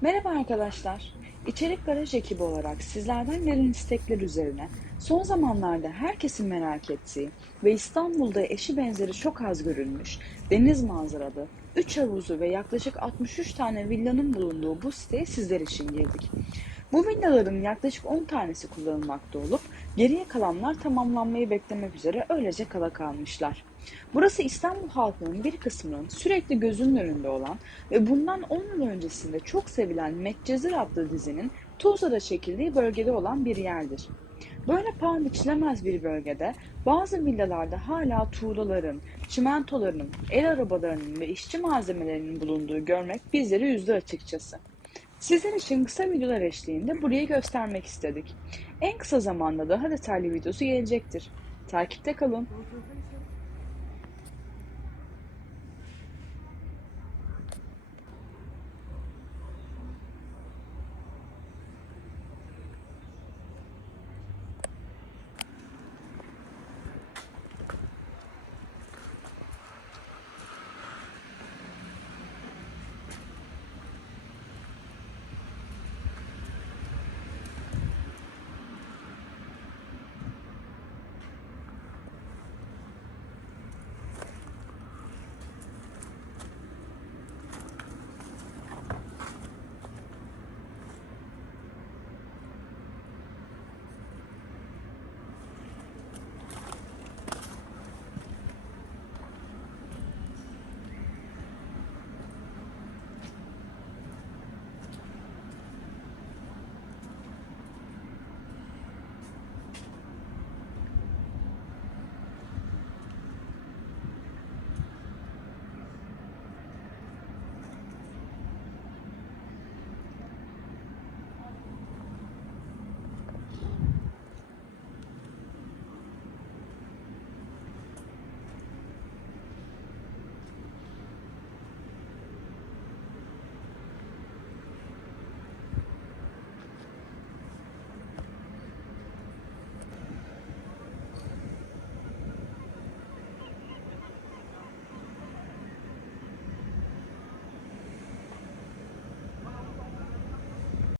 Merhaba arkadaşlar. İçerik Garaj ekibi olarak sizlerden gelen istekler üzerine son zamanlarda herkesin merak ettiği ve İstanbul'da eşi benzeri çok az görülmüş deniz manzaralı, 3 havuzu ve yaklaşık 63 tane villanın bulunduğu bu siteye sizler için girdik. Bu villaların yaklaşık 10 tanesi kullanılmakta olup geriye kalanlar tamamlanmayı beklemek üzere öylece kala kalmışlar. Burası İstanbul halkının bir kısmının sürekli gözünün önünde olan ve bundan 10 yıl öncesinde çok sevilen Medcezir adlı dizinin Tuzla'da çekildiği bölgede olan bir yerdir. Böyle paha biçilemez bir bölgede bazı villalarda hala tuğlaların, çimentolarının, el arabalarının ve işçi malzemelerinin bulunduğu görmek bizleri üzdü açıkçası. Sizler için kısa videolar eşliğinde burayı göstermek istedik. En kısa zamanda daha detaylı videosu gelecektir. Takipte kalın.